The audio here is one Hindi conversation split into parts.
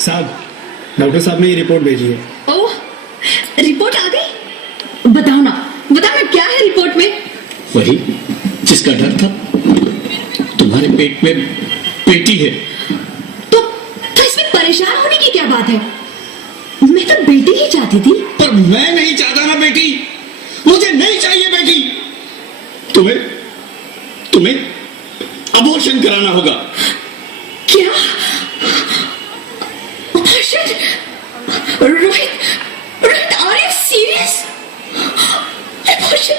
साहब, डॉक्टर साहब ने ये रिपोर्ट भेजी है। ओह, रिपोर्ट आ गई? बताओ ना क्या है रिपोर्ट में? वही जिसका डर था। तुम्हारे पेट में बेटी है। तो इसमें परेशान होने की क्या बात है? मैं तो बेटी ही चाहती थी। पर मैं नहीं चाहता ना बेटी, मुझे नहीं चाहिए बेटी। तुम्हें अबॉर्शन कराना होगा। क्या? Abortion? Rohit, are you serious? Abortion?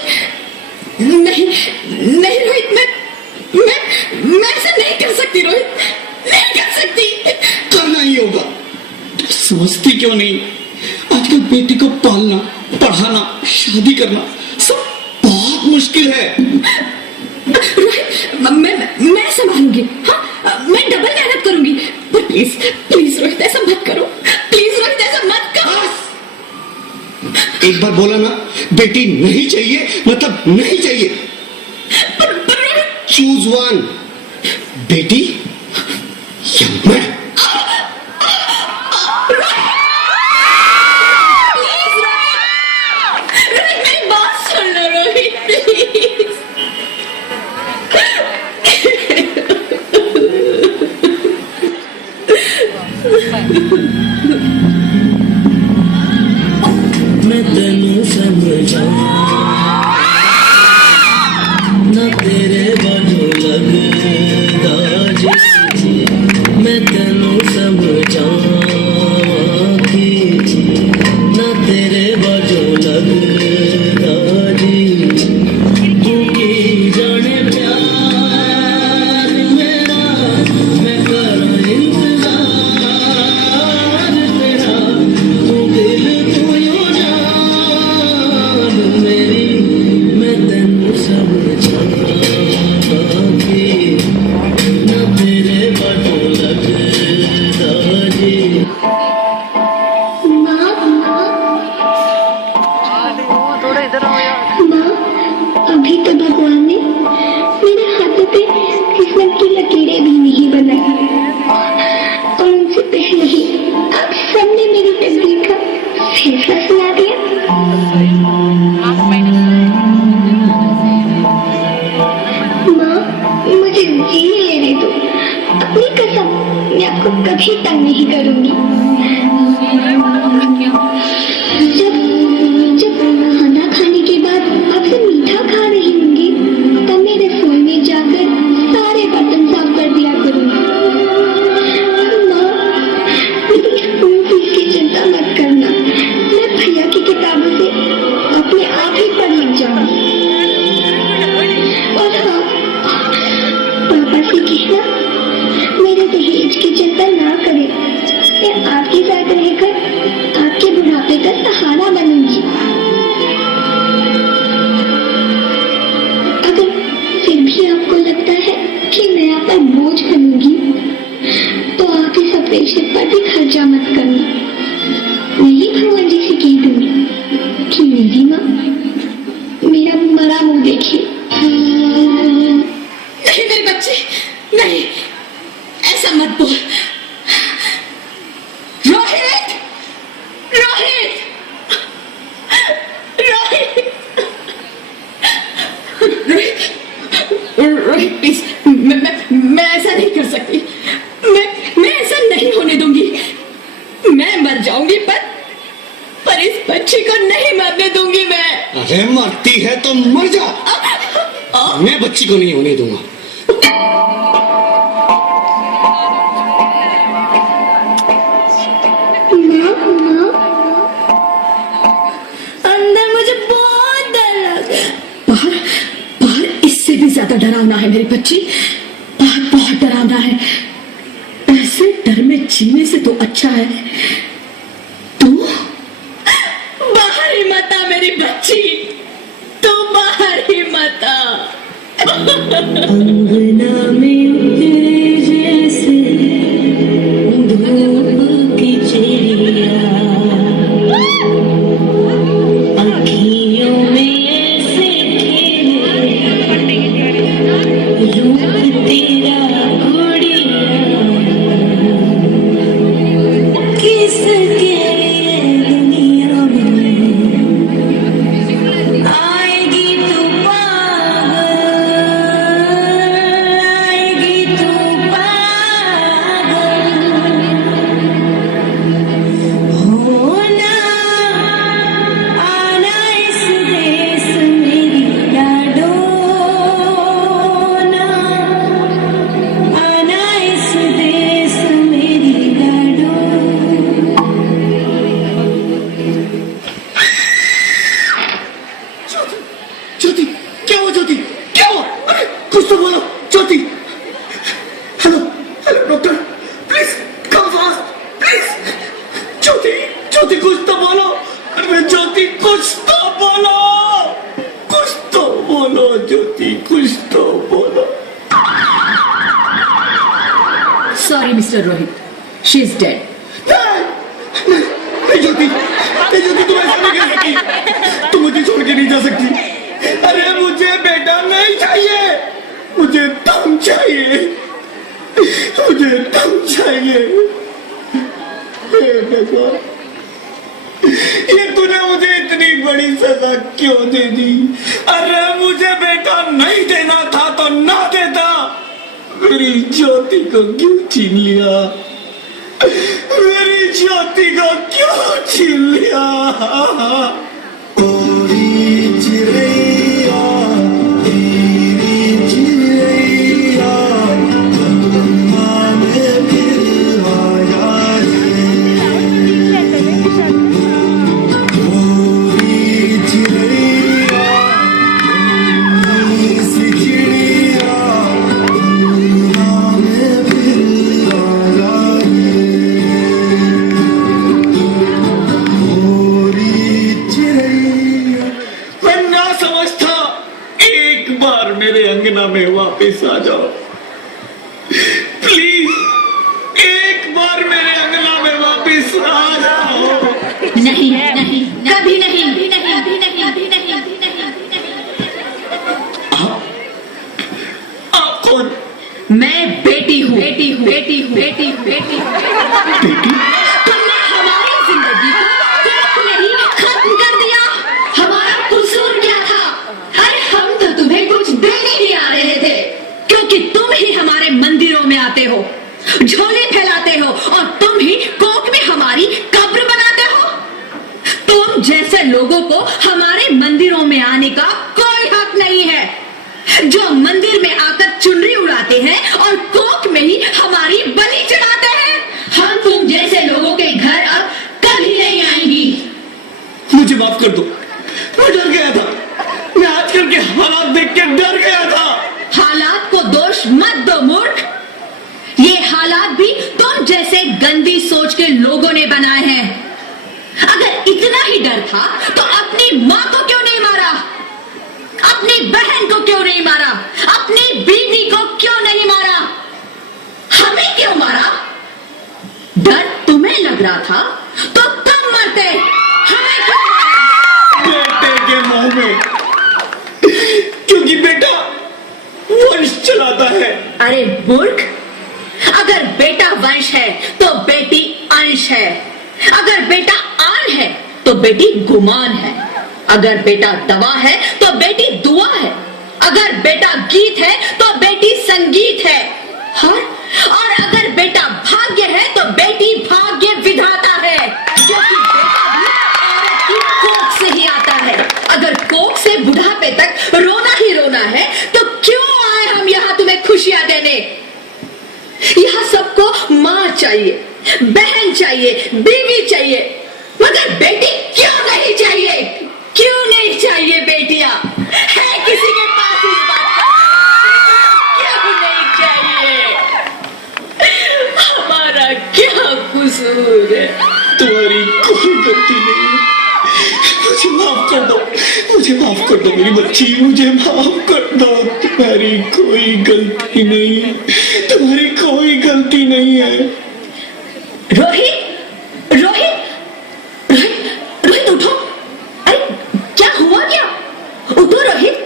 नहीं रोहित, मैं ऐसा नहीं कर सकती रोहित, नहीं कर सकती। करना ही होगा। समझती क्यों नहीं? आजकल बेटी को पालना, पढ़ाना, शादी करना सब बहुत मुश्किल है। रोहित, मैं संभालूंगी। हाँ, मैं डबल मेहनत करूंगी। पर प्लीज रोहित, ऐसा मत करो। प्लीज रोहित, ऐसा मत करो। एक बार बोला ना, बेटी नहीं चाहिए मतलब नहीं चाहिए। पर रोहित, चूज वन, बेटी या मैं। मैं तेनू समझा ना तेरे बाजू लगदा जी, मैं तेनू समझा ना तेरे बाजू लगदा जी। तू की जाने प्यार मेरा, मैं करूं इंतजार तेरा। तू दिल तू यूं जान मेरी, मैं तेनू समझा ना तेरे बाजू लगदा जी। अभी तो भगवान ने मेरे हाथों पे किस्मत की लकीरें भी नहीं बनाई, और उनसे पहले ही आप सबने मेरी तकदीर का फैसला सुना दिया। माँ, मुझे जीने लेने दो। अपनी कसम, मैं आपको कभी तंग नहीं करूंगी। जब खाना खाने के बाद आपसे मीठा खा रही होंगी, तब मैं रसोई में जाकर सारे बर्तन साफ कर दिया करूंगी। माँ, मेरी स्कूल फीस की चिंता मत करना। मैं भैया की किताबों से अपने आप ही पढ़ लिख जाऊंगी। और हाँ, पापा से कहना मेरे दहेज की चिंता ना करें। मैं आपके साथ रहकर आपके बुढ़ापे का सहारा बनूंगी। अगर फिर भी आपको लगता है कि मैं आप पर बोझ बनूंगी, तो आप इस ऑपरेशन पर भी खर्चा मत करना। मैं ही भगवान जी से कह दूंगी कि मेरी माँ मेरा मरा मुंह देखे। नहीं मेरे बच्चे, नहीं, ऐसा मत बोल। रोहित, प्लीज, मैं ऐसा नहीं कर सकती। मैं ऐसा नहीं होने दूंगी। मैं मर जाऊंगी, पर इस बच्ची को नहीं मरने दूंगी मैं। अरे मरती है तो मर जा, मैं बच्ची को नहीं होने दूंगा। अंदर मुझे बहुत डर लग रहा है। बाहर इससे भी ज्यादा डरावना है मेरी बच्ची। बाहर बहुत डरावना है। ऐसे डर में जीने से तो अच्छा है तू बाहर ही मत आ मेरी बच्ची, तू बाहर ही मत आ। अंगना में उतरे जैसे धूप की चिड़िया, अखियों में ऐसे खेले यूं बोलो ज्योति, कुछ तो बोलो। Sorry mister Rohit, she is dead. नहीं ज्योति, तुम ऐसा नहीं कर सकती, तुम मुझे छोड़ के नहीं जा सकती। अरे मुझे बेटा नहीं चाहिए, मुझे तुम चाहिए, मुझे तुम चाहिए। हे भगवान, ये तूने मुझे इतनी बड़ी सजा क्यों दे दी? अरे मुझे बेटा नहीं देना था तो ना देता, मेरी ज्योति को क्यों छीन लिया? मेरी ज्योति को क्यों छीन लिया? में वापस आ जाओ प्लीज, एक बार मेरे अंगना में वापस आ जाओ। नहीं नहीं, कभी नहीं। आप कौन? मैं बेटी हूँ। तुमने हमारी जिंदगी को कोख नहीं खत्म कर दिया। हमारा कसूर क्या था? अरे हम तो तुम्हें कुछ देने ही आ रहे थे, क्योंकि तुम ही हमारे मंदिरों में आते हो, झोले फैलाते हो, और तुम ही कोख में हमारी कब्र बनाते हो। तुम जैसे लोगों को हमारे मंदिरों में आने का कोई हक नहीं है, जो मंदिर में आकर चुनरी उड़ाते हैं और कोख में ही हमारी बलि चढ़ाते हैं। हम तुम जैसे लोगों के घर अब कभी नहीं आएंगी। मुझे माफ कर दो, मैं डर गया था, मैं आजकल के हालात देख के डर गया था। हालात को दोष मत दो मूर्ख, ये हालात भी तुम जैसे गंदी सोच के लोगों ने बनाए हैं। अगर इतना ही डर था तो अपनी माँ को क्यों नहीं मारा? अपनी बहन को क्यों नहीं मारा? अपनी बीवी को क्यों नहीं मारा? हमें क्यों मारा? डर तुम्हें लग रहा था तो तुम मरते, हमें क्यों मारा? बेटे के मुंह में, क्योंकि बेटा वंश चलाता है। अरे मूर्ख, अगर बेटा वंश है तो बेटी अंश है, अगर बेटा आन है तो बेटी गुमान है, अगर बेटा दवा है तो बेटी दुआ है, अगर बेटा गीत है तो बेटी संगीत है, और अगर बेटा भाग्य है तो बेटी भाग्य विधाता है, क्योंकि बेटा भी औरत की कोख से ही आता है। अगर कोख से बुढ़ापे तक रोना ही रोना है तो क्यों आए हम यहाँ तुम्हें खुशियां देने? यहाँ सबको माँ चाहिए, बहन चाहिए, बीवी चाहिए, मगर बेटी क्यों नहीं चाहिए? क्यों नहीं चाहिए बेटियां? है किसी के पास इस बात का? क्यों नहीं चाहिए? हमारा क्या कसूर है? तुम्हारी कोई गलती नहीं है, मुझे माफ कर दो, मुझे माफ कर दो मेरी बच्ची, मुझे माफ कर दो। तुम्हारी कोई गलती नहीं, तुम्हारी कोई गलती नहीं है। रोहित, उठो। अरे क्या हुआ? क्या उठो रोहित,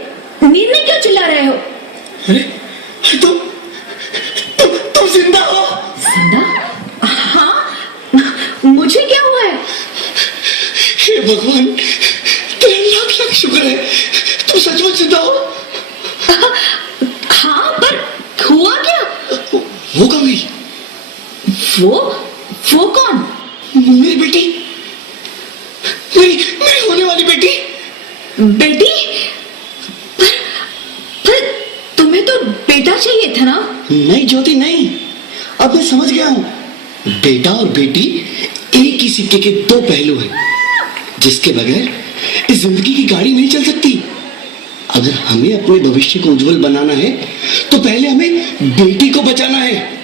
नींद में क्यों चिल्ला रहे हो? अरे तुम जिंदा हो? जिंदा? हाँ, मुझे क्या हुआ है? हे भगवान, तेरा लाख लाख शुक्र है, तुम सचमुच जिंदा हो। हाँ, पर हुआ क्या? वो कब गई? वो कौन? मेरी बेटी, मेरी होने वाली बेटी। बेटी? पर तुम्हें तो बेटा चाहिए था ना? नहीं ज्योति नहीं, अब मैं समझ गया हूँ। बेटा और बेटी एक ही सिक्के के दो पहलू हैं, जिसके बगैर इस जिंदगी की गाड़ी नहीं चल सकती। अगर हमें अपने भविष्य को उज्जवल बनाना है तो पहले हमें बेटी को बचाना है।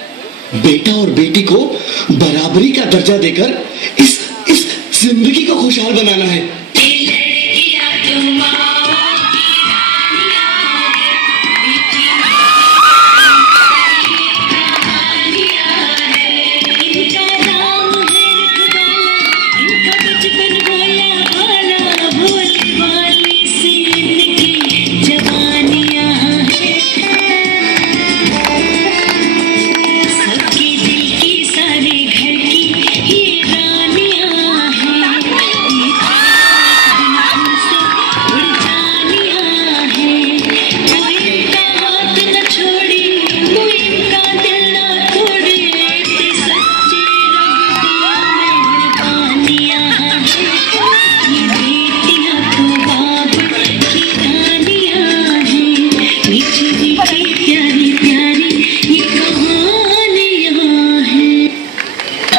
बेटा और बेटी को बराबरी का दर्जा देकर इस जिंदगी को खुशहाल बनाना है।